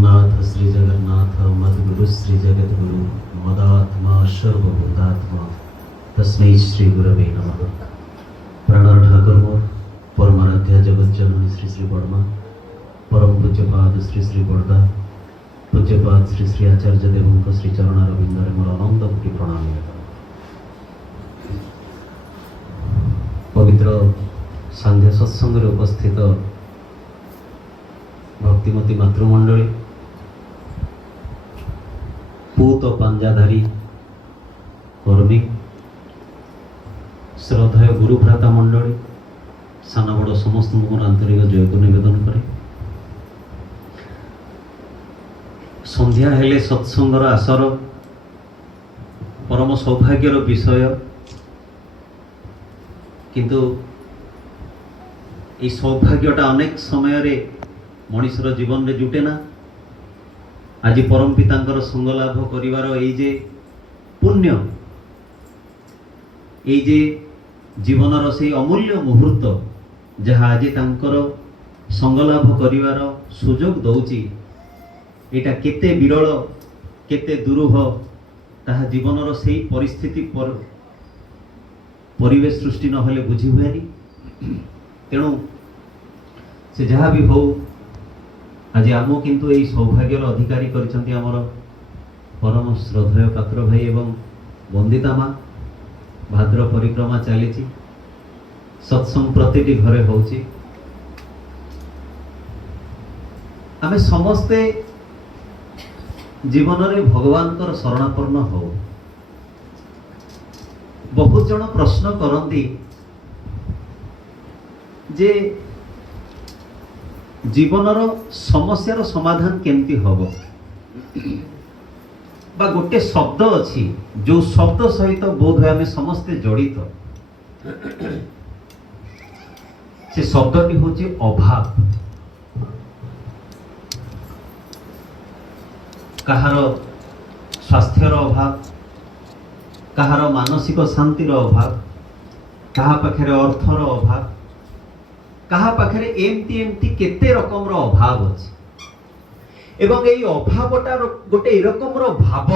जगन्नाथ श्री जगन्नाथ मद्गुरु श्री जगद्गुरु मदात्मा सर्वभूतात्मा तस्मै श्री गुरवे नमः। प्राणर ठाकुर मोर परमाराध्या जगत जननी श्री श्री बर्मा परम पूज्यपाद श्री श्री बड़दा पूज्यपाद श्री श्री आचार्य देव श्री चरणारविंदरे मोर अनंत कोटि प्रणाम। पवित्र सांध्य सत्संग उपस्थित भक्तिमती मातृमंडली पूत पांजाधारी कर्मी श्रद्धेय गुरुभ्राता मंडली सान बड़ समस्त मोर आंतरिक जय को निवेदन करे। संध्या हेले सत्संगर आसर परम सौभाग्यर विषय, किंतु ये सौभाग्यटा अनेक समय रे मनुष्यर जीवन में जुटे ना। आज परम पितांकर संग लाभ करिवार एई जे पुण्य, एई जे जीवनर से अमूल्य मुहूर्त जहाँ आज तांकर संग लाभ करिवार सुजोग दौची, एटा केते विरल केते दुरूह ताहा जीवनर से परिस्थिति पर परिवेश सृष्टि न हेले बुझी हुएनी। तेणु से जहाँ भी हो आज आम किंतु यही सौभाग्यर अधिकारी करिसंती हमर परम श्रद्धेय पात्र भाई एवं वंदिता माँ। भाद्र परिक्रमा चली सत्संग प्रतिटी घरे होची। आमे समस्ते जीवन रे भगवान कर शरणापन्न हो। बहुत जन प्रश्न करती जे जीवनर समस्यार समाधान केमती हबो, बा गोटे शब्द अछि जो शब्द सहित बोध आमे समस्ते जड़ित। से शब्दटी होची अभाव। कहार स्वास्थ्यर अभाव, कहार मानसिक शांतिर अभाव, कहा पाखरे अर्थर अभाव, कहा पाखरे एमती एमती केते रकमर अभाव अछि। एवं एई अभावटा गोटे रकमर भाव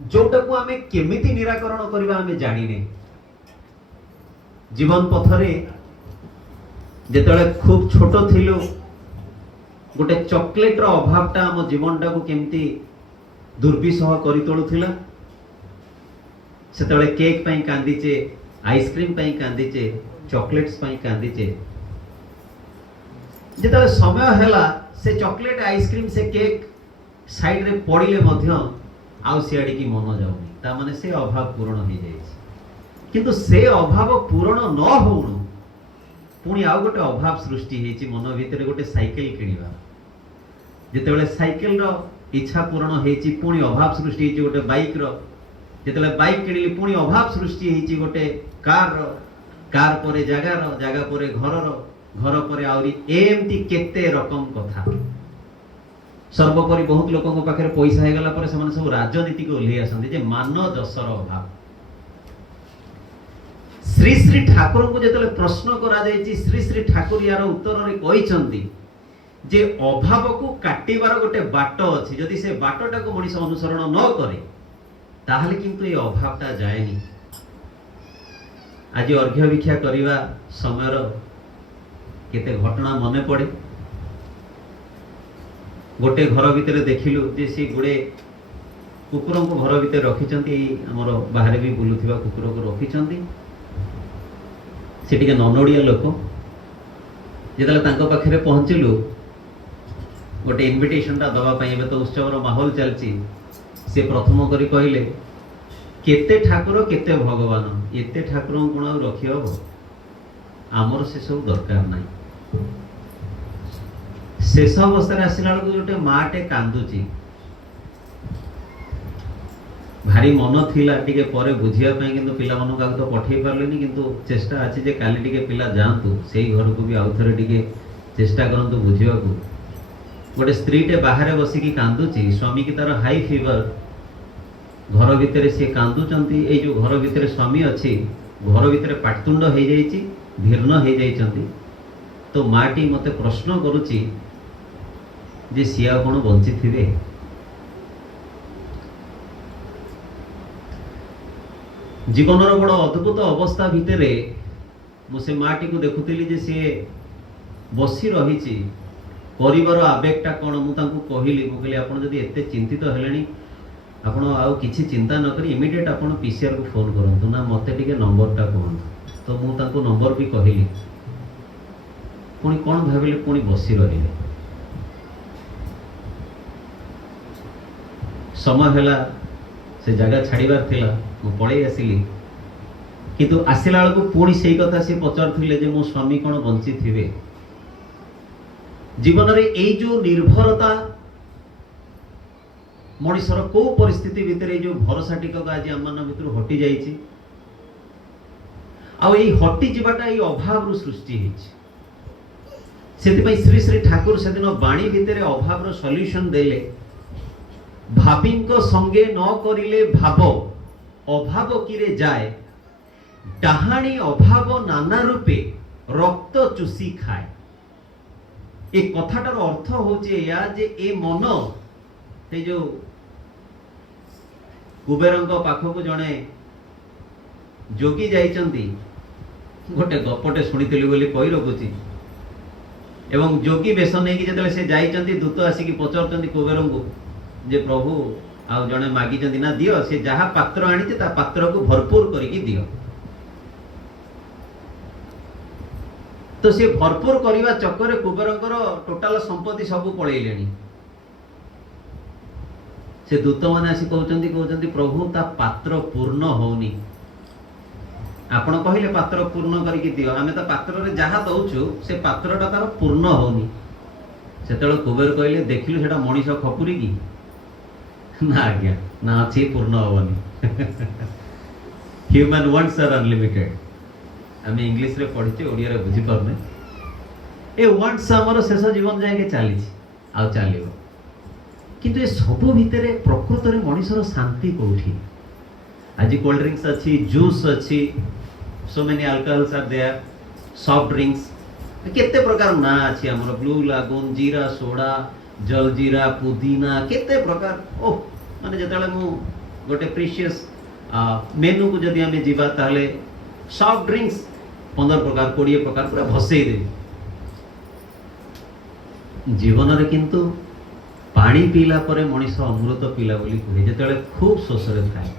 जोटा को आमे केमिति निराकरण करबा आमे जानिने। जीवन पथरे जेतले खूब छोट थिलु गोटे चॉकलेट रो अभावटा हम जीवनटा को केमिति दुर्विसह करि तोलुथिला। सेतले केक पई कांदीचे, आइसक्रीम पई कांदीचे, चॉकलेट्स पई कांदीचे। जेतले समय हैला से चॉकलेट आइसक्रीम से केक साइड रे पड़िले मध्य आउ सियाडी की मन जाउनी, ता माने से अभाव पूर्ण हो जायछि। किंतु से अभाव पूर्ण न होउनु पुणी आउ गोटे अभाव सृष्टि हेछि मन भितर गोटे साइकिल किनिबा। जेतेबेले साइकिल रो इच्छा पूर्ण हेछि पुणी अभाव सृष्टि हेछि गोटे बाइक रो। जेतेबेले बाइक किनिली पुणी अभाव सृष्टि हेछि गोटे कार रो। कार परे जगह रो, जगह परे घर रो, घर परे आउरी एमती केते रकम कथा। सर्वोपरि बहुत लोकों को पाखरे पैसा हे गला परे समान सब राजनीति को ओल्ही आसंती जे मान जसर अभाव। श्री श्री ठाकुर को जेतले प्रश्न करा जायछि, श्री श्री ठाकुर यार उत्तर रे कहिसंती जे अभाव को काटिबार गोटे बाट अछि। जदि से बाटटा को मनुष्य अनुसरण न करे ताहले किंतु ए अभावटा जायनी। आज अर्घ्य भिक्षा करवा समय केते घटना मने पड़े। गोटे घर भितर देखिलु जे सी गुड़े कुकुर को घर भितर रखिचंती, हमर बाहर भी बुलुथिबा कुकुर को रखिचंती। से टिके ननोड़िया लोक जेतले तांको पाखरे पहुंचिलु गोटे इनविटेशनटा दवा पई। एबे तो उत्सवर माहौल चलची। से प्रथम करी कहले केते ठाकुर केते भगवान, एते ठाकुर गुण रखी हम आमर से सब दरकार नहीं। शेष अवस्था आसला बेलू गोटे माटे कांदुची, भारी मन थिला टिके परे बुझिया पई, किंतु पिला मन का तो पठेई पारलेनी। किंतु चेष्टा अछि जे काली टिके पिला जांतु सेही घर को भी आउ थरे टिके चेष्टा करंतु बुझिया को। गोटे स्त्रीटे बाहर बसिकी कांदुची, स्वामी की तार हाई फीवर, घर भितर सी कांदुचंती। ए जो घर भितर स्वामी अच्छी, घर भितर पाटतुंड हो जाइछि, भीर्ण हो जाइछंती। तो माटी मते प्रश्न करुची जे सी आ कौन बंची थे। जीवन बड़ अद्भुत अवस्था भितर मुझे माटी को देखुली जे सी बसी रही परिवार आवेगटा कौन मुझे कहली मुझे आप एत चिंतित हेले आपण आउ किसी चिंता नक इमिडिएट आप पीसीआर को फोन करूँ ना मत टे नंबरटा कहूँ तो मुझे नंबर भी कहली पुणी कौन भाविले पुणी बसी रही समय है से जगह छाड़बार थिला मु पड़े आसिली किंतु आसला बेलू पुणी से कथा सी पचारे मो स्वामी कौन बंची थे। जीवन रे ए जो निर्भरता मनीषर को परिस्थिति भितर जो भरोसा टिकक आज आम मान भर हटि जाइए आई हटि जाटा ये अभाव सृष्टि से श्री श्री ठाकुर से दिन बाणी भितर अभाव सल्यूशन देले भाभी संगे न करिले भाव अभाव किरे जाए डाहाणी अभाव नाना रूपे रक्त चुसी खाए। ए कथाटार अर्थ होचे या जे ए मन से जो कुबेरंक पाखक जड़े जोगी जाइचंती गोटे गपटे शुणिली बोली कही रखुची एवं जोगी बेश नहीं कि से जाइचंती दूत आसिक पचारुचंती कुबेर को जे प्रभु आ जड़े मागी ना दियो से जहाँ पात्र आनी पात्र को भरपूर करके दियो तो सी भरपूर करने चक्कर कुबेरंकर टोटाल संपत्ति सब पलैले से दूत मैंने आसी कहते प्रभु ता पात्र पूर्ण होनी आपण कहले पात्र पूर्ण करके दियो आमे तो पात्र रे जहाँ दउछु से पात्रटा तार पूर्ण होनी से कुबेर कहले देखिलु सेटा मनीष खपुरी की ना आज्ञा ना अच्छी पूर्ण होनी ह्यूमन वांट्स आर अनलिमिटेड आम इंग्लिश रे पढ़ी ओडिया रे बुझी पारने ए वांट्स हमर शेष जीवन जाके चली आ चलो किंतु ये सब भितर प्रकृत में मनीषर शांति कौटी आज कोल्ड ड्रिंक्स अच्छी जूस अच्छी so many alcohols are there soft drinks केते प्रकार ना अच्छी हमर ब्लू लागून जीरा सोडा जलजीरा पुदीना केते प्रकार ओ माने जतले मु गोटे प्रीशियस मेनू को जदि आमे जीवा ताले सॉफ्ट ड्रिंक्स 15 प्रकार 20 प्रकार पूरा भसई दे जीवन रे किंतु पानी पीला परे मनीष अमृत पीला बोली कहे जिते खूब शोषरे थाए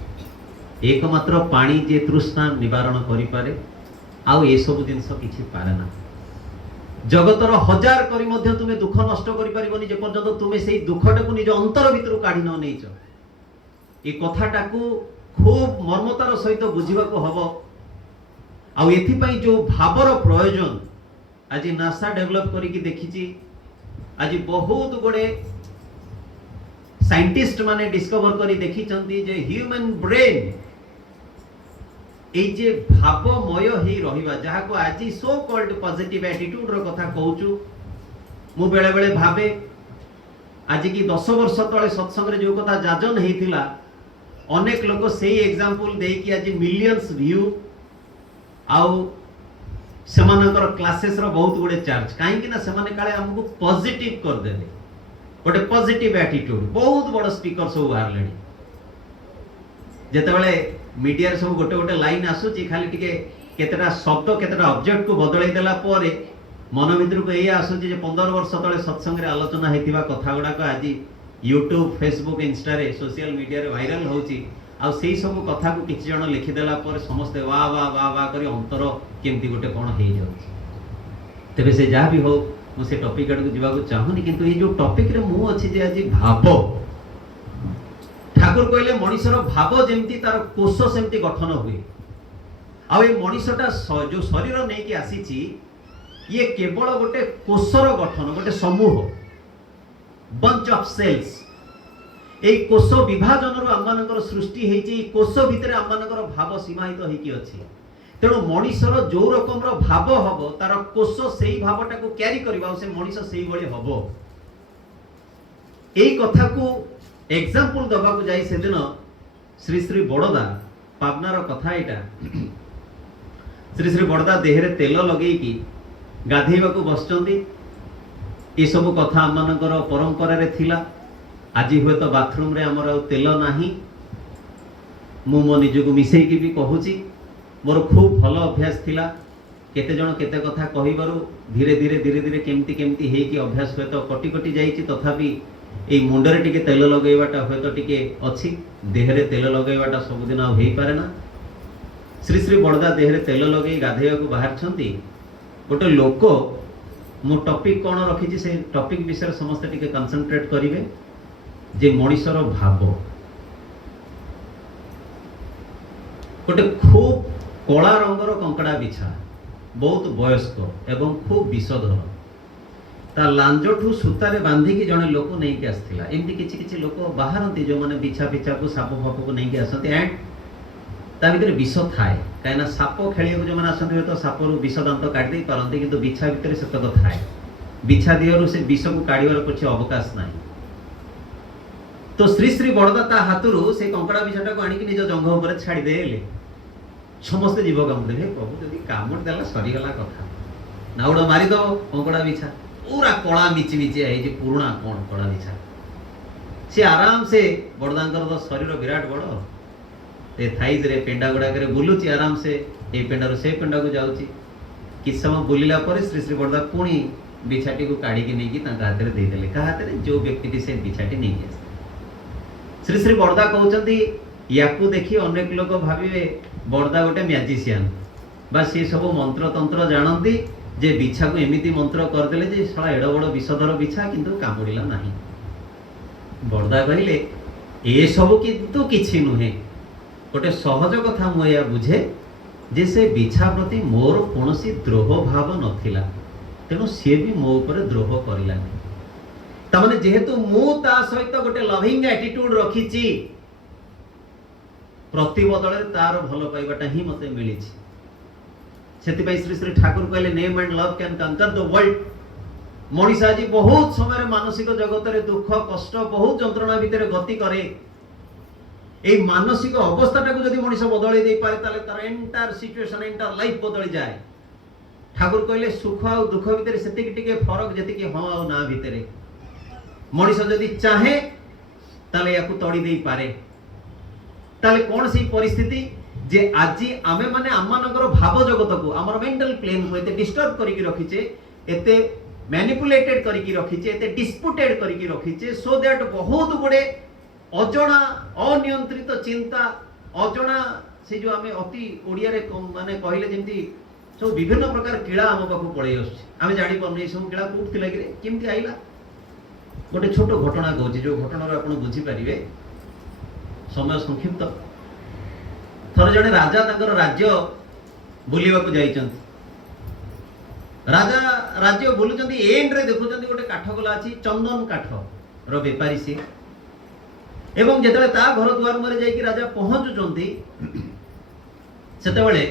एकमात्र पानी जे तृष्णा निवारण करि पारे आउ ए सब जिनस किछि पारे ना जगतर हजार करी मध्य तुमे दुख नष्ट करि परिबनी जे पर्यंत तुमे सेही दुखटाकू निज अंतर भितर काढी न नेइछ ए कथाटाकू खूब मर्मतार सहित बुझिबाकू हबो आउ एथि पई जो भावर प्रयोजन आज नासा डेवलप करिकि देखिछि आज बहुत गुडे साइंटिस्ट माने डिस्कवर करी देखी चंदी जे ह्यूमन ब्रेन ए जे भावमय ही रहिबा जहा को आज सो कॉल्ड पॉजिटिव एटीट्यूड रो कथा कहूचु मु बेले बेले भाबे आज की 10 वर्ष तळे सत्संग रे जो कथा जाजन हेतिला अनेक लोक सेही एग्जांपल देई कि आज मिलियंस व्यू आउ सेमानकर क्लासेस रो बहुत गुडे चार्ज काहे कि ना सेमाने काले हमकु पॉजिटिव कर देले गोटे पॉजिटिव एटीट्यूड बहुत बड़ स्पीकर सब बाहर जेतेबेले मीडिया सब गोटे गोटे लाइन आसुची खाली टिके केतेटा शब्द केतेटा ऑब्जेक्ट को बदलाई देला परे मन भीतर को एया आसुची जे 15 वर्ष तळे सत्संग रे आलोचना हेतिबा कथा गुडा को आज यूट्यूब फेसबुक इंस्टा रे सोशल मीडिया रे वायरल होची आ सेही सब कथा को किछि जण लिखि देला परे समस्त वाह वाह वाह वाह करी अंतर केमती गोटे कोन हे जाउची तबे से जा भी हो मु से टॉपिक आड़ को जीवा को चाहूनी किंतु ये जो टॉपिक रे मु अछि जे आज भाव ठाकुर कहले मनीषर भाव जेमती तार कोष सेमती गठन हुए आ ये मनीषटा जो शरीर नहीं कि आसीची ये केवल गोटे कोषर गठन गोटे समूह बंच ऑफ सेल्स ए कोष विभाजन रो आममानकर सृष्टि हेची कोष भितर आममानकर भाव सीमाहित हेकी अछि तेणु मनीषर जो रकम भाव हम तार कोष से भावटा को क्यारी करबा से मनीष से भली हबो एई कथा को एग्जांपल दबा को जाई से दिन श्री श्री बड़दा पावनार कथा एटा श्री श्री बड़दा देहरे तेल लगेई की गाधेबा को बसचंदी ये सब कथा आम मानकर परंपरा थिला। आज हुए तो बाथरूम रे आमर तेल नाही, मु मो निजको मिसेकी भी कहूची। मोर खूब भल अभ्यास थिला, केते जण केते कथा कहिबारु धीरे धीरे धीरे धीरे केमती केमती हेकी अभ्यास हुए तो कटी कटी जाइछि। तथापि ए मुंडरे टिके तेल लगेबाटा हुए तो टिके अछि, देहरे तेल लगेबाटा सबुदिन आ होई पारे ना। श्री श्री बड़दा देहरे तेल लगे गाधेयको बाहर छंती। गोटे लोक मु टॉपिक कोन रखिछि से टॉपिक विषय समस्त टिके कंसंट्रेट करिवे जे मनीषर भाव। गोटे खूब कला रंगर कंकड़ा बिछा, बहुत वयस्क एवं खूब विषधर, ता लांजठू सूतारे बांधिकी जड़े लोक नहीं आसला। एमती किछि किछि लोक बाहरती जो माने बिछा पिछा को साप फाप को नहीं आसती एंड ता भीतर विष थाए। कहीं साप खेल जो मैंने आसती हुए तो सापर विष दांत काट दे पारती, किंतु बिछा भितर सेतक थाए। बिछा दिहरु से विष को काढ़िबार कुछ अवकाश नहीं। तो श्री श्री बड़दा ता हाथरू से कंकड़ा बिछाटा को आनिक निज जंघ उपर छाड़ी देले। समस्ते जीव कामुड़ देले, प्रभु जदि कामुड़ देला सरीगला कथा, नाउड़ मारिदब कंकड़ा बिछा पूरा कला मिची मिची है पुराणा कौन कला बिछा। सी आराम से बड़दांकर तो शरीर विराट बड़ ए थाइज रे पेंडा गुड़ाक बुलूची आराम से, ए पेंडारू से पेंडा को जाऊँगी। कि समय बुलिला पर श्री श्री बड़दा पुणी बिछाटी को काढ़ी नहीं हाथ में देदेले। क्या हाथ में? जो व्यक्ति से बिछाटी नहीं आस। श्री श्री बड़दा कहते या देखी अनेक लोग भावे बड़दा गोटे म्याजिशियन बा सी सब मंत्र तंत्र जानती जे बिछा को एमिति मंत्र करदेले जे साला एड़ बड़ विषधर बिछा किंतु कामुड़िला नहीं। बड़दा कहले ए सब किंतु किछि नुहे, गोटे सहज कथा मुझे बुझे जे से बिछा प्रति मोर कौनसी द्रोह भाव नथिला, तेणु सी भी मो ऊपर द्रोह करलानी। तमाने जेहेतु मु ता सहित गोटे लविंग एटीट्यूड रखिछि, प्रति बदले तार भल पाइबाटा ही मते मिलिछि। सेति श्री श्री ठाकुर कहले नेम एंड लव कैन कंकर द वर्ल्ड। मनीष आज बहुत समय मानसिक जगत रे दुख कष्ट बहुत जंत्रणा भितर गति करे। ए मानसिक अवस्थाटा को जदि मनीष बदलै दे पारे ताले तार एंटायर सिचुएशन एंटायर लाइफ बदली जाए। ठाकुर कहले सुख आ दुख भितर सेतिक टिके फरक जेतिके हां आ ना भितर। मनीष जदि चाहे ताले याकू तोड़ी दे पारे। ताले कौन सी परिस्थिति जे आज आमे माने आमानकर भाव जगत को आमर मेंटल प्लेन को एते डिस्टर्ब करिकि रखिचे, एते मैनिपुलेटेड करिकि रखिचे, एते डिस्प्यूटेड करिकि रखिचे, सो दैट बहुत गुडे अजणा अनियंत्रित चिंता अजणा से जो आमे अति ओडिया रे माने कहले जेंती सब विभिन्न प्रकार कीड़ा आम पाखु पड़े आछे। आमे जानि पन्ने सब कीड़ा कोठि लागिरे केमती आइला। गोटे छोट घटना कहूँ जो घटना आप बुझी पारे। समय संक्षिप्त। थर जड़े राजा तंकर राज्य बुलवा जाइछन्ति। राजा राज्य बुलुचंती एंड रे देखुचंती गोटे काठगोला अछि चंदन काठ रो बेपारी सी एवं जेतले ता घर दुआर मरे जाइकी राजा पहुंचुचंती सेतेबेले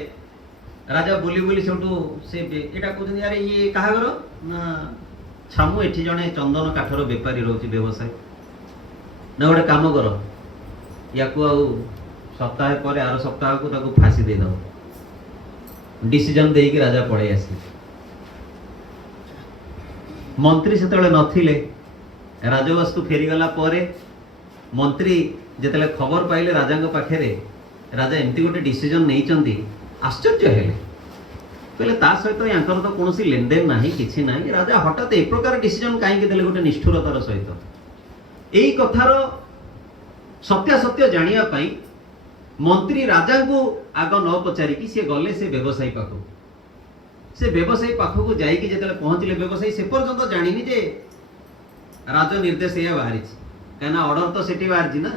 राजा बुली बुली सेठू से एटा कहउचंती यार ये काहा घर ना छामु एठी जणे चंदन काठर बेपारी रहउची व्यवसाय ना गोटे काम कर याकू आ सप्ताह पर आर सप्ताह को ताकू फांसी दे दो। डिसीजन देकी राजा पड़े आसी। मंत्री सेतेबेले नथिले। राजवस्तु फेरीगला परे मंत्री जेतेले खबर पाइले राजा पाखे राजा एमती गोटे डिसीजन नहीं आश्चर्य हेले। कहले ता सहित यांकर तो कौन लेनदेन नाही किछि नाही। राजा हठात ए प्रकार डिसीजन काहे देले गोटे निष्ठुरतार सहित। एई कथार सत्यासत्य जानिया पाई मंत्री राजा को आग न पचारिकी सी गले से व्यवसायी पाखु। से व्यवसायी पाखक जाइकी जेतेले पहुंचले व्यवसायी से पर्यंत जानिनी जे राज निर्देश या बाहरी कहीं ऑर्डर तो सेठी बाहरी ना।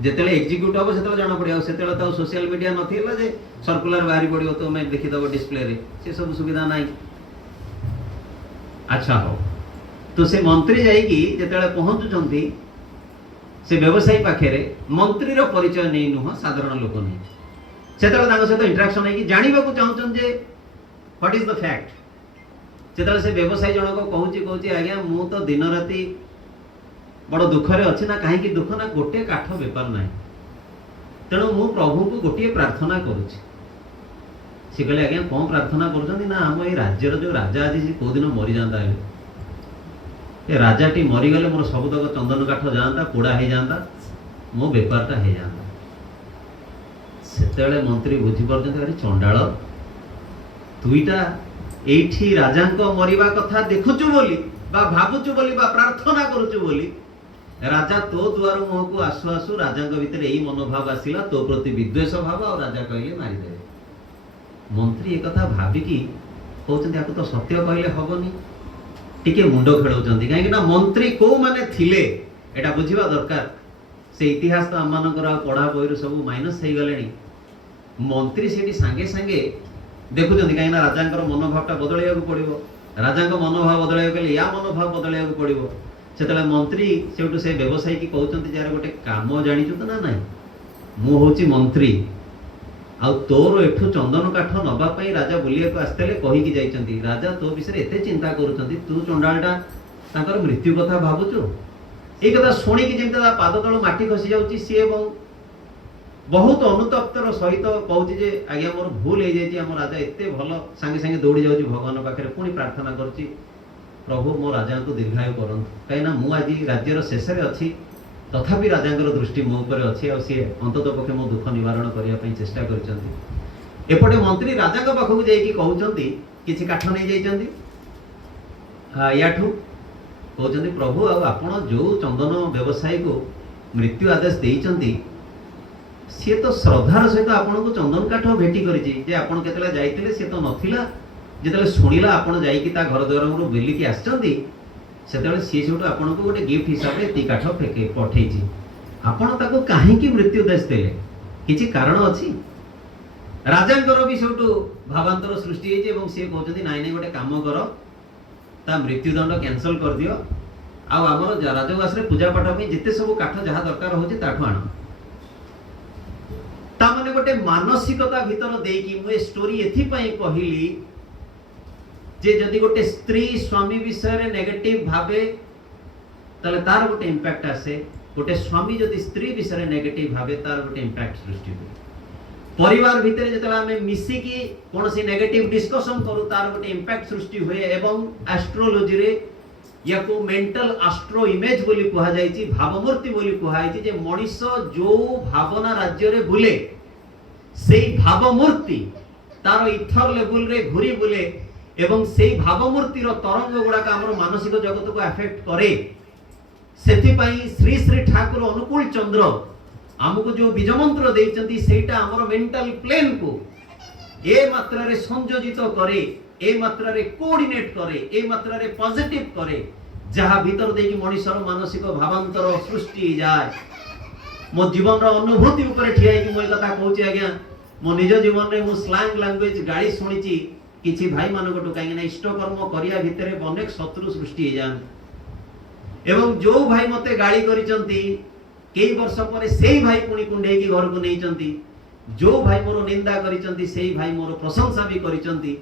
जेतेले एग्जीक्यूट हम से जाना पड़े से तो सोशल मीडिया नाला जे सर्कुलर बाहरी पड़ो तो मैं देखीदेव डिस्प्ले रे से सब सुविधा ना। अच्छा हो तो से मंत्री जाइकी जेतेले पहुंचुचंती से व्यवसायी पाखे मंत्री रो परिचय नहीं नुह साधारण लोक नहीं से सहित इंटराक्शन है जानवा को चाहूँ जे व्हाट इज द फैक्ट। से व्यवसायी जनक कहूँ आज्ञा मु तो दिन राति बड़ दुखरे अच्छी ना कहीं दुख ना गोटे काठ बेपार ना तेणु मु प्रभु को गोटे प्रार्थना करुच्ची। सी कहले आज्ञा कौन प्रार्थना कर आम ये राज्यर जो राजा आज कौ दिन मरी जाता है ए राजाटी मरीगले मोर सबतक चंदन काठ जाता पोड़ा हो जाता मो बेपारटा हो जाता से मंत्री बुझीपार अरे चंडाल तुईटा एठी राजा मरिबा कथा देखुचु बोली बा भाबुचु बोली बा प्रार्थना करुचु बोली राजा तो द्वार मुह को आसु आसु राजा भितर यही मनोभाव आसला तो प्रति विद्वेष भाव और राजा कहले मारिदे मंत्री एक कथा भाविकी कहते आपको तो सत्य कहले हबनी टिके मुंड खेलाउछन्ती कहीं ना मंत्री को माने थिले एटा बुझिबा दरकार से इतिहास तो आम मानकर पढ़ा बही सब माइनस हो गले मंत्री से सांगे सांगे देखुं कहीं राजा मनोभावटा बदलैया पड़ो राजा मनोभाव बदलैया या मनोभाव बदलैया पड़ो से मंत्री से व्यवसायी की कहते यार गोटे काम जाचु तो ना ना मु हूँ मंत्री आ तोर एठू चंदन काठ नवापाई राजा बुलिया आसते कहीकि जाइछन्ती राजा तो विषय एते चिंता करुछन्ती तू चंडालटा तांकर मृत्यु कथा भावुचु ये कथा शुणिकी जमी पाद तल माटी खसी जाऊँगी सी बहुत अनुतप्तर सहित कहूँ जे आज्ञा मोर भूल हो जाए आम राजा एत भल सांगे सांगे दौड़ी जाऊँगी भगवान पाखे पुणी प्रार्थना करुच्ची प्रभु मो राजा को दीर्घायु करूँ कहीं मु आज राज्यर शेष में अच्छी तथापि राजा दृष्टि मो उपर अच्छी आ सी अंतत पक्षे मो दुख निवारण करने चेष्टा करपटे मंत्री राजा पाखक कहते किसी काठ नहीं जाइए याठू कहते प्रभु आपण जो चंदन व्यवसायी को मृत्यु आदेश देइचंती सी तो श्रद्धार सहित आपन को चंदन काठ भेटी करिछि आपण केतला जाइतिले सी तो नथिला जेतले सुनिला आपण जाइकि ता घर द्वार रो बेलिकी आछंती सेतले सी सेटो आपण को गोटे गिफ्ट हिसाब रे ती काठ फेके पठेछि आपण ताको काहे की मृत्यु देश देले किछि कारण अछि राजांकर भी सेटो भावांतर सृष्टि हेछि एवं से कहउछथि नाइ नाइ गोटे काम कर ता मृत्युदंड कैंसल कर दियो आ हमर राजवास रे पूजा पाठ पे जिते सब काठ जहा दरकार होछि ताठो आनो ता माने गोटे मानसिकता भीतर देकी मु स्टोरी एथि पई कहिली जे जदि गोटे स्त्री स्वामी विषय रे नेगेटिव भाबे तले तार गोटे इंपैक्ट आसे गोटे स्वामी जदि स्त्री विषय रे नेगेटिव भाबे तार गोटे इंपैक्ट सृष्टि होय परिवार भीतर जतला हमें मिसी की कोनसी नेगेटिव डिस्कशन करू तार गोटे इंपैक्ट सृष्टि होय एवं एस्ट्रोलॉजी रे याको मेंटल एस्ट्रो इमेज बोली कहा जायछि भावमूर्ति बोली कहा जायछि जे मनुष्य जो भावना राज्य रे बुले सेई भावमूर्ति तार इथर लेवल रे घुरी बुले एवं सेई भावमूर्ति रो तरंग गुडा का हमर मानसिक जगत को अफेक्ट करे सेति पई श्री श्री ठाकुर अनुकूल चंद्र हमको जो बीज मंत्र देइचंती सेटा हमर मेंटल प्लेन को ए मात्रा रे संयोजित करे ए मात्रा रे कोऑर्डिनेट करे ए मात्रा रे पॉजिटिव करे जहा भीतर देकी मनुष्यर मानसिक भावांतर सृष्टि जाय मो जीवन रो अनुभूति ऊपर ठियाई कि मो कथा कहूची आज्ञा मो निज जीवन रे मो स्लैंग लैंग्वेज गाड़ी सुनिची किछि भाई मान को कहीं ना इष्ट कर्म करिया भितरे अनेक शत्रु सृष्टि हो जान एवं जो भाई मते गाड़ी करिसंती कई वर्ष पर सेई भाई पुणी कुंडे की घर को नहीं चंती जो भाई मोर निंदा करिसंती सेई भाई मोर प्रशंसा भी करिसंती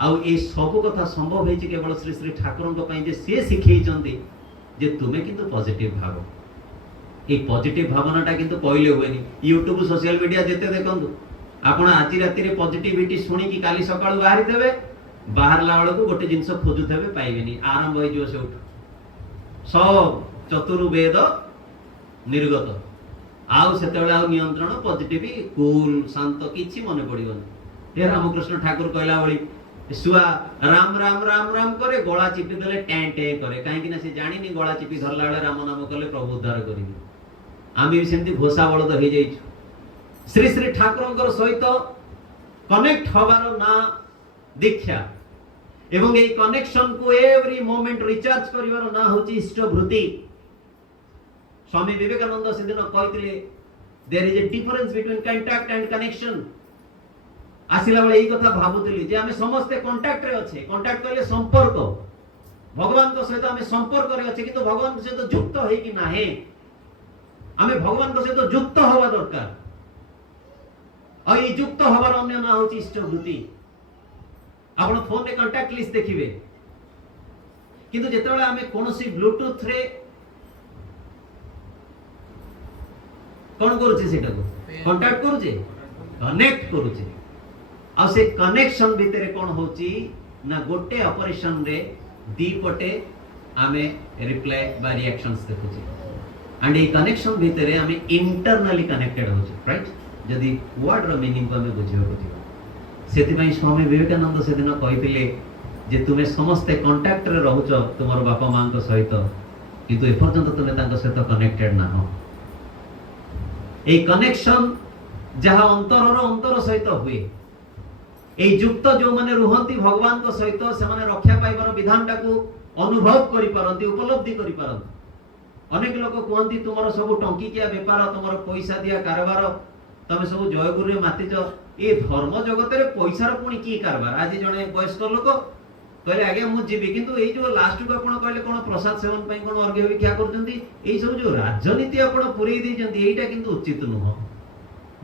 आउ ए सब कथा संभव होइछि केवल श्री श्री ठाकुरन को पई जे से सिखैचंती जे तुमे किंतु पॉजिटिव भाव ए पॉजिटिव भावनाटा किंतु कहले होएनी यूट्यूब सोशल मीडिया जेते देखंतु आपण आज राति रे पॉजिटिविटी सुनी कि काली सकाळ बाहरी देबे बाहरला वाला को गोटे जिंस खोजुथेबे पाइबेनी आरंभ होई जो सेउठ सब चतुर्वेद निर्गत आउ सेतेबेला आउ नियंत्रण पॉजिटिव कूल शांत किछि मने पड़िबनी हे रामकृष्ण ठाकुर कहला बळी सुआ राम राम राम राम करे गळा चिपी देले टें टें करे काहे कि ना से जानिनी गळा चिपी धरला बेले राम नाम कले प्रभु उद्धार करिबे आमी भी सेंती घोषा बळद होई जाइछु श्री श्री ठाकुरंकर सहित कनेक्ट हबार ना दीक्षा एवं ए कनेक्शन को एवरी मोमेंट रिचार्ज करिवार ना होची इष्टभृति स्वामी विवेकानंद से दिन कहते there is a difference between contact and connection आसिला बेले एई कथा भाबुतली जे आमे समस्त कांटेक्ट रे अछि कांटेक्ट कहले संपर्क भगवान को सहित आमे संपर्क रे अछि किंतु भगवान को सहित युक्त हे कि नाही आमे भगवान को सहित युक्त होवा दरकार और ये युक्त हबार अन्य ना होची इष्टभृति आपण फोन रे कांटेक्ट लिस्ट देखिबे किंतु जेतेबेले आमे कोनोसी ब्लूटूथ रे कोन करूचे सेटा को कांटेक्ट करूचे कनेक्ट करूचे आ से कनेक्शन भितरे कोन होची ना गोटे ऑपरेशन रे दी पटे आमे रिप्लाई बा रिएक्शंस देखुचे एंड ए कनेक्शन भितर आमे इंटरनली कनेक्टेड होचे राइट जदि वर्ड रो मीनिंग को आमे बुझियो सेति पई स्वामी विवेकानंद से दिन कहिथिले जे तुमे समस्त कांटेक्ट रे रहउचो तुमर बापा मां को सहित किंतु ए पर्यंत तुमे तांको सहित कनेक्टेड ना हो ए कनेक्शन जहा अंतर सहित हुए ए युक्त जो माने रुहंती भगवान को सहित से माने रक्षा पाइबार विधानटा को अनुभव करि पारंती उपलब्धि करि पारंती अनेक लोक कहंती तुमर सब टंकीकिया व्यापार तुमर पैसा दिया कारबार तमे सब जयगुरु रे मातिच ए धर्म जगत रे पैसार पुणी की कारबार आज जने वयस्क लोक कहले आगे मु जीवी किंतु ए जो लास्ट को आपण कहले कोन प्रसाद सेवन पई कोन अर्घ्य भिक्षा करजंती ए सब जो राजनीति आपण पुरई दैजंती एटा किंतु उचित नुह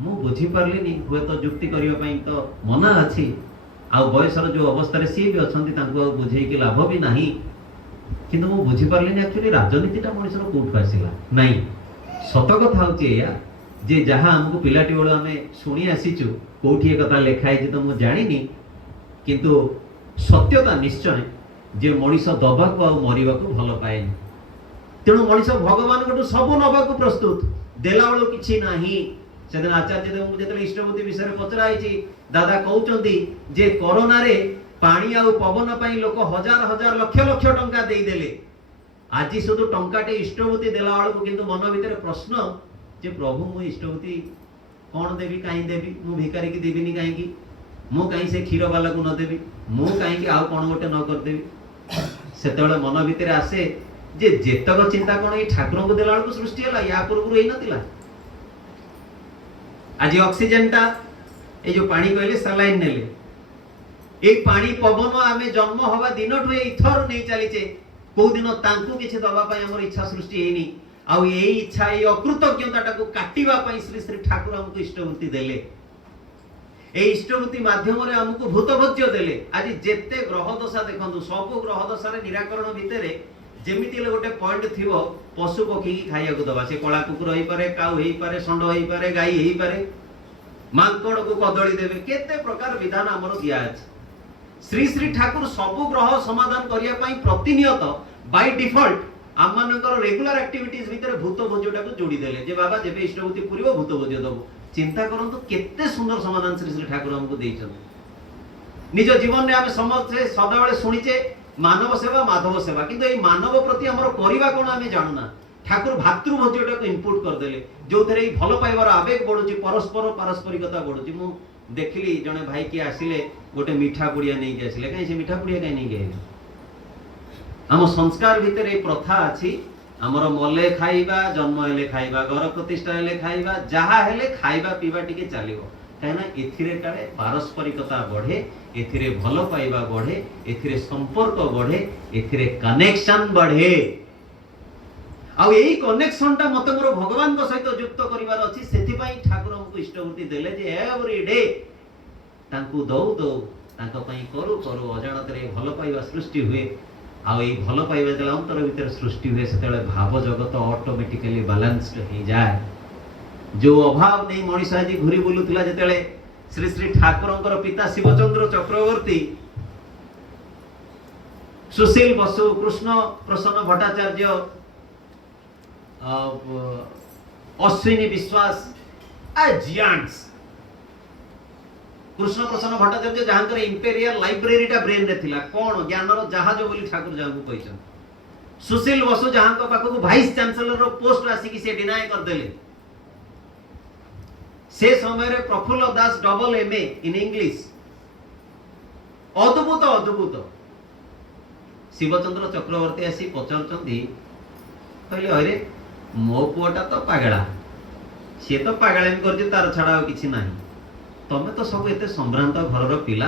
मु बुझी पारलिनी हुए तो युक्ति करियो पई तो मना अछि आ बयसर जो अवस्था रे सी भी अछंती तांको बुझेई के लाभ भी नाही किंतु मु बुझी पारलिनी एक्चुअली राजनीतिटा मनुष्यर कोठ आसीला नाही सत कथा होची या जे जहां हमको पिलाटी बेला हमें सुनी आसीचु कोठी ए कथा लेखाई जे तो मु जानिनी किंतु सत्यता निश्चय जे मनीष दबाको आ मरिबाको भल पाएनी तेणु मनीष भगवान को सब नबाको प्रस्तुत देला बेलो किछि नाही सेदिन आचार्य देव मुझे इष्टपति विषय पचराई दादा कहते जे कोरोना रे पानी आ पवन पाई लोक हजार हजार लक्ष लक्ष टंका दे देले आज शुद्ध टंकाटे इष्टपति देला बेलू किंतु मन भीतर प्रश्न जे प्रभु मु इष्टपति कौन देवी कहीं देवी मु भिकारी की देवीनी कहीं मु कहीं से क्षीर वाला को न देवी मु कहीं आउ कौन गोटे न कर देवी सेतेबेले मन भीतर आसे जे जेतक चिंता कौन ये ठाकुर को देला बेलू सृष्टि है या पूर्व रही नथिला आज ऑक्सीजन टा ए जो पानी कहले सलाइन नेले ए पानी पवन आमे जन्म हवा दिन ठु इथर नै चलीचे को दिन तांकु किछ दबा पई हमर इच्छा सृष्टि हेनी आ ए इच्छा ए अकृतज्ञता टाको काटिबा पई श्री श्री ठाकुर हमको इष्टवृत्ति देले ए इष्टवृत्ति माध्यम रे हमको भूतभज्य देले आज जेते ग्रह दशा देखंतु सब ग्रह दशा रे निराकरण भितरे जेमिति ले गोटे पॉइंट थिवो पशु पक्षी की खाइया को दबा से कला कुकुर होई पारे काउ होई पारे षंड होई पारे गाई होई पारे मांकड़ को कदली देबे केते प्रकार विधान हमर दिया अछि श्री श्री ठाकुर सब ग्रह समाधान करिया पई प्रतिनियत बाय डिफॉल्ट आमनकर रेगुलर एक्टिविटीज भीतर भूत भोजटा को जोड़ी देले जे बाबा जेबे इष्टभूति पूरिबो भूत भोज दबो चिंता करंतु केते सुंदर समाधान श्री श्री ठाकुर हमको देइछन निज जीवन रे हम समझे सदाबेले सुनिचे मानव सेवा माधव सेवा किंतु ए मानव प्रति हमर करिवा कोन हमें जानना ठाकुर भातृभोज्यटा को इनपुट कर देले जो थरे ई भलो पाइबार आवेग बढुची परस्पर पारस्परिकता बढुची मु देखली जने भाई के आसिले गोटे मीठा पुड़िया नै के आसिले कहीं से मीठा पुड़िया कहीं नै के हम संस्कार भीतर ए प्रथा अछि हमर मले खाइबा जन्म हेले खाइबा घर प्रतिष्ठा हेले खाइबा जहा हेले खाइबा पीबा टिके चलिबो कहना एथिरे काले पारस्परिकता बढ़े एथिरे भलो पाइबा बढ़े एथिरे संपर्क बढ़े एथिरे कनेक्शन बढ़े आ एई कनेक्शन ता मते मोर भगवान को सहित युक्त करिवार अछि सेथि पई ठाकुर हमको इष्टवृत्ति देले जे एवरी डे तांकू दौ दौ तांको पई करू करू अजाणत रे भलो पाइबा सृष्टि हुए आ एई भलो पाइबा जेला अंतर भीतर सृष्टि हुए सेतेले भाव जगत ऑटोमेटिकली बैलेंस्ड हो जाए जो अभाव नहीं मनीष आज घुरी बुलुला जेतेले श्री श्री ठाकुरंकर पिता शिवचंद्र चक्रवर्ती सुशील बसु कृष्ण प्रसन्न भट्टाचार्य अश्विनी विश्वास जियांट्स कृष्ण प्रसन्न भट्टाचार्य जहांकर इंपेरियल लाइब्रेरी टा ब्रेन रे थिला कोन ज्ञानर जहाज बोली ठाकुर जाहु कहिछन सुशील बसु जहांको पाखु वाइस चांसलर रो पोस्ट आसी कि से डिनाय कर देले से समय रे प्रफुल्ल दास डबल एमए इन इंग्लिश अद्भुत अद्भुत शिवचंद्र चक्रवर्ती आसी पचारचंदी कहले अरे मो पुआटा तो पागला सी तो पागलामी कर तार छाड़ा किसी ना तमें तो सब एते संभ्रांत घर पिला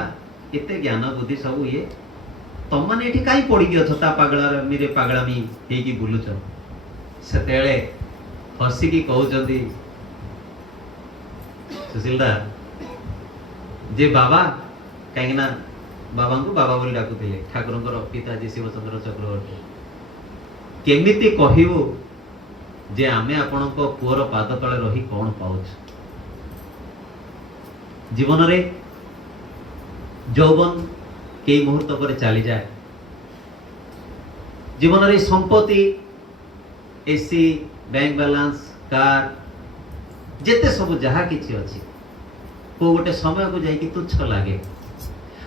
एते ज्ञान बुद्धि सब ये तुम मैंने ये कहीं पड़ी अछ ता पागलामी रे पागलामी हेकी बुलुच सेतेले हसिकी कहउचंदी सुशीलदा जे बाबा कहीं ना बाबा को बाबा बोली डाकुथिले ठाकुरंकर पिताजी शिवचंद्र चक्रवर्ती केमिति कहिबो जे आमे आपणको पुअर पाद तळे रही कोन पाउछ जीवन रे यौवन कई मुहूर्त पर चली जाए जीवन रे संपत्ति एसी बैंक बैलेंस कार जेते सब जहा किछि अछि को गोटे समय को जाई तुच्छ लागे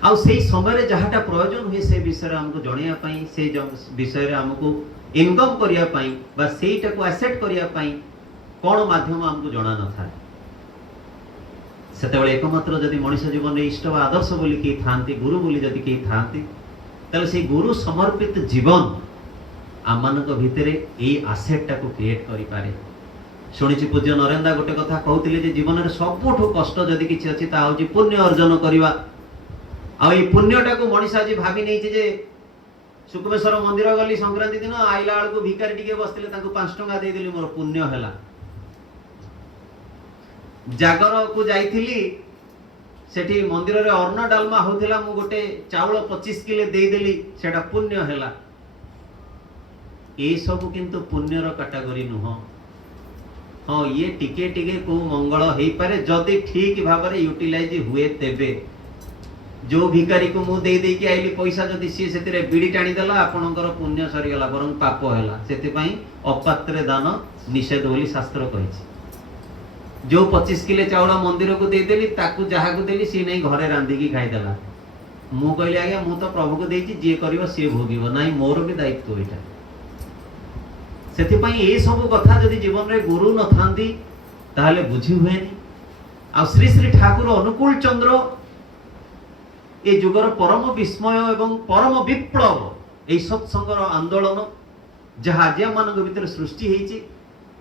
आउ से समय रे जहाटा प्रयोजन हुए से विषय हमको जणिया पई से विषय रे हमको इनकम करिया पई बा सेटा को एसेट करिया पई कोन माध्यम हमको जणा न था सेतेबेले एकमात्र जदि मनुष्य जीवन रे इष्ट वा आदर्श बोली के थांती गुरु बोली जदि के थांती तले से गुरु समर्पित जीवन आमानक भितरे ए आसेटटा को क्रिएट करि पारे शुणिछि पूज्य नरेंद्र गोटे कथा कहउतिले जे जीवन रे सबठो कष्ट जदि किछि अछि ता होछि पुण्य अर्जन करिवा आ ए पुण्यटा को मनुष्य आज भाबी नै जे सुकुमेश्वर मंदिर गली संक्रांति दिन आइला बेलू भिकारी टिके बसले 5 टंका दे देली मोर पुण्य हैला जागर को जाइथिली सेठी मंदिर रे अन्न डालमा होथिला मु गोटे चावल 25 किलो दे देली सेटा पुण्य हैला ए सब किंतु पुण्यर कैटेगरी नुह हाँ ये टिके टिके को मंगल हेई पारे जदि ठीक भाव रे यूटिलाइज हुए तेबे जो भिकारी को मु दे दे के आइली पैसा जदि सी सेतिरे बिडी टाणी देला आपनकर पुण्य सरी गला बरं पाप हैला सेति पई अपात्रे दान निषेध बोली शास्त्र कहिछि जो 25 किलो चावल मंदिर को दे देली ताकू जहा को देली सी नहीं घरे रांधी की खाई देला मु कहली आज्ञा मु तो प्रभु को देछि जे करिवो से भोगिवो नाही मोर भी दायित्व एटा सेति पई ए सब कथा जदि जीवन रे गुरु न थांती ताहले बुझी हुएनी आ श्री श्री ठाकुर अनुकूल चंद्र ए जुगर परम विस्मय एवं परम विप्लव ए सत्संगर आंदोलन जहा जे मानक भितर सृष्टि हेछि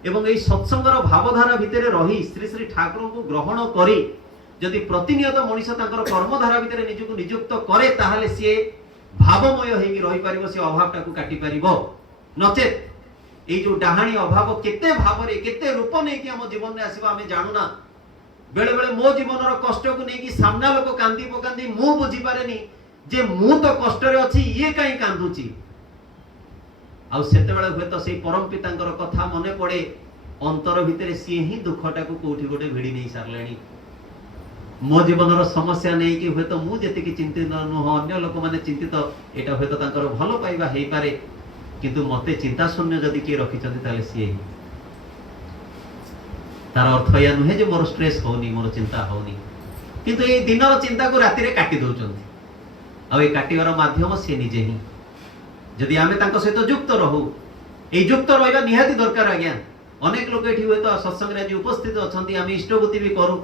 एवं ए सत्संगर भावधारा भितर रही श्री श्री ठाकुर को ग्रहण करी जदि प्रतिनियत मनुष्य तांकर कर्मधारा भितर निजको नियुक्त करे ताहले से भावमय हेकि रही परिबो से अभावटा को काटी परिबो नचेत ए जो डाहाणी अभाव केते भाव रे केते रूप नै कि हम जीवन रे आसीबा हमें जानू ना बेले बेले मो जीवन रो कष्ट को नै कि सामना लोक कांदी पकांदी मु बुझी पारेनी जे मु तो कष्ट रे अछि ये काई कांदुची आ सेते बेले होय तो सेई परम पितांकर कथा मने पड़े अंतर भितरे सी ही दुखटा को कोठी गोटे भिड़ी नै सारलेनी मो जीवन रो समस्या नै कि होय तो मु जेते कि चिंतित न हो अन्य लोक माने चिंतित एटा होय तो तांकर भलो पाइबा हेई पारे किंतु मते चिंता शून्य जदि के रखि चंदी ताले सी ही तार अर्थ या नुहे जे मोर स्ट्रेस होनी मोर चिंता होनी किंतु ए दिनर चिंता को राति रे काटी दउचंती आ ए काटिगर माध्यम से निजे ही जदि आमे तांको सहित युक्त रहू ए युक्त रहइबा निहाती दरकार आज्ञा अनेक लोक एठी होय तो सत्संग रे उपस्थित अछंती आमे इष्टबुद्धि भी करू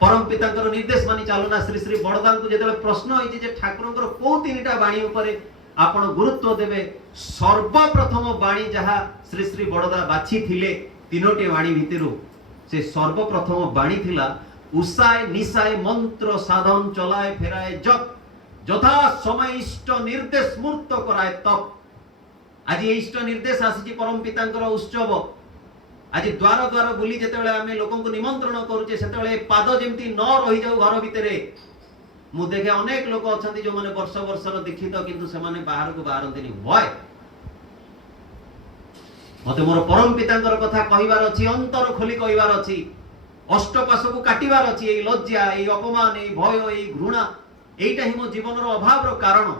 परम पितांकर निर्देश मानि चालुना श्री श्री बड़दान को जेतले प्रश्न होइछि जे ठाकुरंकर को तीनटा बाणी ऊपर आपण गुरुत्व देबे सर्वप्रथम बाणी जहा श्री श्री बड़दा बाछि थिले तीनोटी बाणी भितरु से सर्वप्रथम बाणी थिला उसाय निसाय मंत्र साधन चलाए फेराए जप यथा समय इष्ट निर्देश मूर्त कराए तप आज इष्ट निर्देश आसी परम पितांकर उत्सव आज द्वार द्वार बुली जेतेबेले आमे लोकन को निमंत्रण करूचे सेतेबेले पाद जेमती न रही जाऊ घर भितरे मु देखे अनेक लोक अछंती जो माने वर्ष वर्षर दीक्षित किंतु से माने बाहर को बाहरंतिनी वय मते मोर परम पितांकर कथा कहिवार अछि अंतर खोली कहिवार अछि अष्टपाश को काटिवार अछि ए लज्जा ए अपमान ए भय ए घृणा एटा ही मो जीवन रो अभाव रो कारण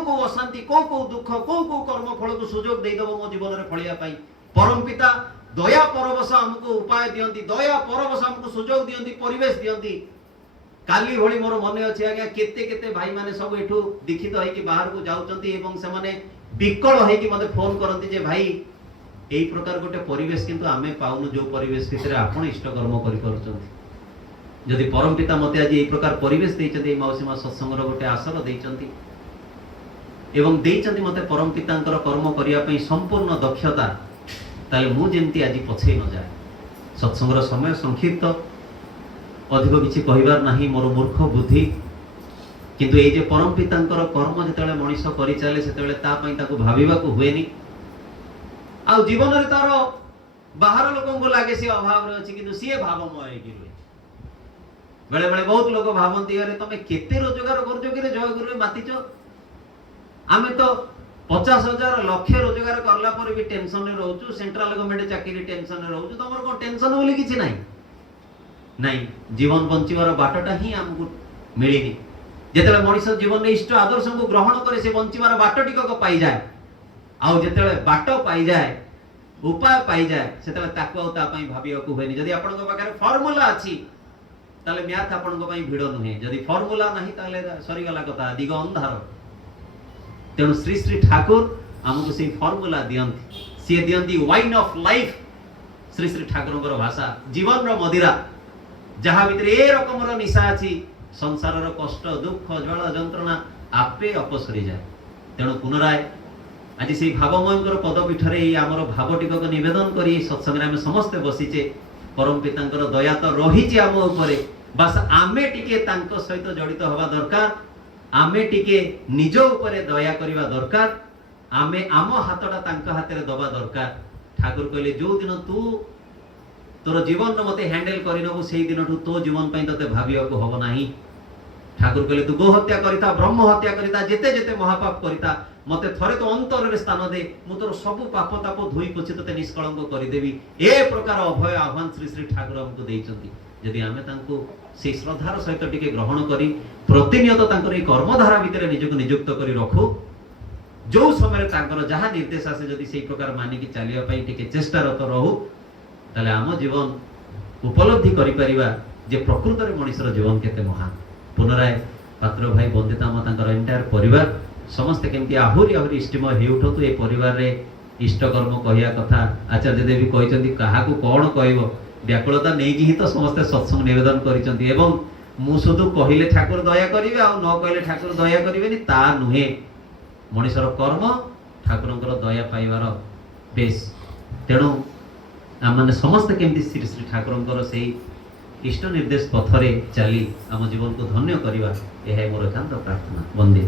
को अशांति को दुख को कर्म फल को सुयोग दे दबो मो जीवन रे फलिया पई परम पिता दया परवश हमको उपाय दियंती दया परवश हमको सुयोग दियंती परिवेश दियंती काली भली मोर मने अछि आज्ञा केते केते भाई माने सब एठू दीक्षित होई कि बाहर को जाउचंती एवं से माने विकल होई कि मते फोन करंती जे भाई एई प्रकार गोटे परिवेश किंतु आमे पाउनु जो परिवेश भितरे आपण इष्ट कर्म करि करचंती जदि परम पिता मते आज एई प्रकार परिवेश देइचंती एई माउसीमा सत्संगर गोटे आसर देइचंती एवं देइचंती मते परम पितांकर कर्म करिया पई संपूर्ण दक्षता ताले मु जेंती आज पछे न जाय सत्संगर समय संक्षिप्त अधिक किछि कहिबार नाही मोर मूर्ख बुद्धि किंतु ए जे परम पितांकर कर्म जेतेबेले मनुष्य करि चाले सेतेबेले ता पई ताको भाबिबा को हुएनी आ जीवन रे तार बाहर लोकन को लागे से अभाव रे अछि किंतु सिए भावमय कि हुए बेले बेले बहुत लोक भावंती अरे तमे केते रोजगार करजो कि रे जय गुरु रे मातिचो आमे तो 50,000 लाख रोजगार करला पर भी टेंशन रे रहउचु सेंट्रल गवर्नमेंट चाकरी टेंशन रे रहउचु तमर को टेंशन बोली किछि नाही नहीं जीवन बंचिवार बाटटा ही हमको मिलेनी जेतेबेले मनुष्य जीवन में इष्ट आदर्श को ग्रहण करे से बंचिवार बाट टिक को पाई जाए आउ जेतेबेले बाट पाई जाए उपाय पाई जाए सेतेबेले ताकू आउ ता पई भाबियाकू होयनी जदी आपनक पाखरे फॉर्मूला अछि ताले मैथ आपनक पई भिड़ नुहे जदी फॉर्मूला नाही ताले सरी गला कथा दिग अंधार तेणु श्री श्री ठाकुर आमको से फॉर्मूला दियंती सी दियंती wine of life Shri Shri Thakur भाषा जीवन रो मदिरा जहाँ भीतर ए रकम निशा अच्छी संसार कष्ट दुख ज्वाल जंत्रणा आपे अपसरी जाए तेणु पुनराय आज से भावमय पदपीठरे आमर भाव टिकक निवेदन करी सत्संग आम समस्ते बसीचे परम पिता दया तो रही आम उपरे बस आमे टिके तांको सहित जड़ित हवा दरकार आमे टिके निज उपरे दया करिवा दरकार आमे आम हाथटा तांको हाथ में दबा दरकार ठाकुर कहले जो दिन तू तोर जीवन मते हैंडल करनबु से दिन तो जीवन पई तते भाबिया को हबो नाही ठाकुर कहले तू गो हत्या करिता ब्रह्म हत्या करिता जेते जेते महापाप करिता मते थरे तो अंतर रे स्थान दे मु तोर सब पाप ताप धोई पोछि तते निष्कलंक करि देबी ए प्रकार अभय आह्वान श्री श्री ठाकुर हमको देइचंती यदि आमे तांको से श्रद्धार सहित टिके ग्रहण करी प्रतिनियत तांकर ए कर्मधारा भितर निजको नियुक्त करी रखू जो समय तांकर जहा निर्देश आसे यदि से प्रकार मानि कि चालिया पई टिके चेष्टारत रहू ताले आम जीवन उपलब्धि करि परिबा जे प्रकृत रे मनुष्यर जीवन केते महान पुनराय पात्र भाई बंदिता म तांकर एंटायर परिवार समस्त केमती आहुरी आहुरी इष्टमय हे उठतु ए परिवार रे इष्ट कर्म कहिया कथा आचार्य देवी कहिसंती काहाकू कोन कहइबो व्याकुलता नै कि तो समस्त सत्संग निवेदन करिसंती एवं मु सुदु कहिले ठाकुर दया करिवे आ न कहिले ठाकुर दया करिवेनी ता नुहे मनुष्यर कर्म ठाकुरंकर दया पाइबार बेस तेणु आम मैंने समस्त केमती श्री श्री ठाकुरंकर से इष्ट निर्देश पथरे चली आम जीवन को धन्य करवा यह मोर एकांत प्रार्थना। वंदे।